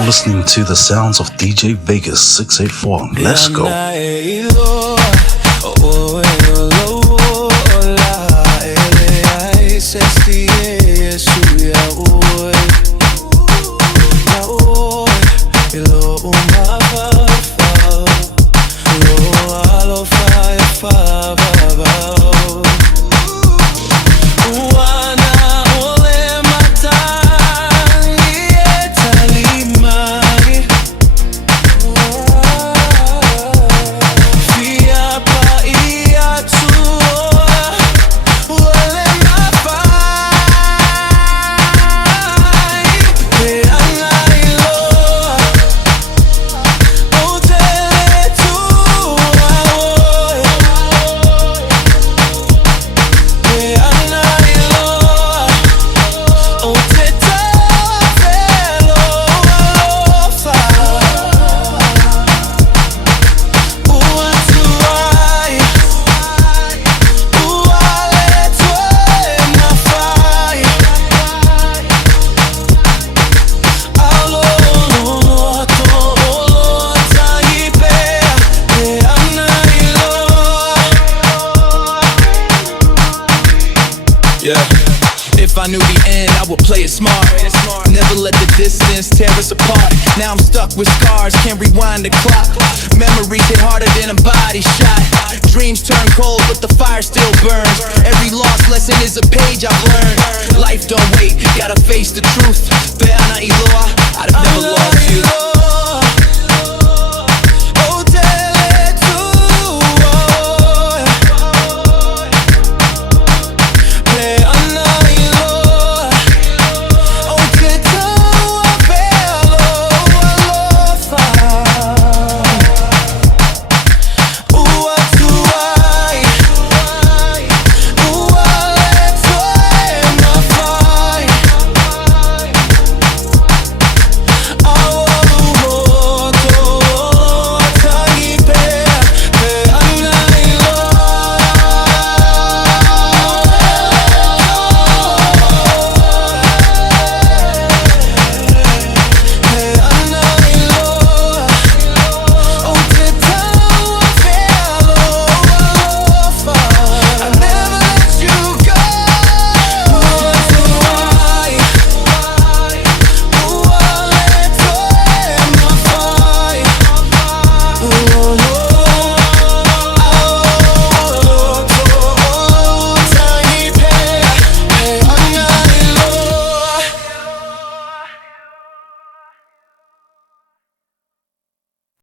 now listening to the sounds of DJ Vegas 684. Let's go. If I knew the end, I would play it smart. Never let the distance tear us apart. Now I'm stuck with scars, can't rewind the clock. Memories hit harder than a body shot. Dreams turn cold, but the fire still burns. Every lost lesson is a page I've learned. Life don't wait, gotta face the truth. Veana iloa.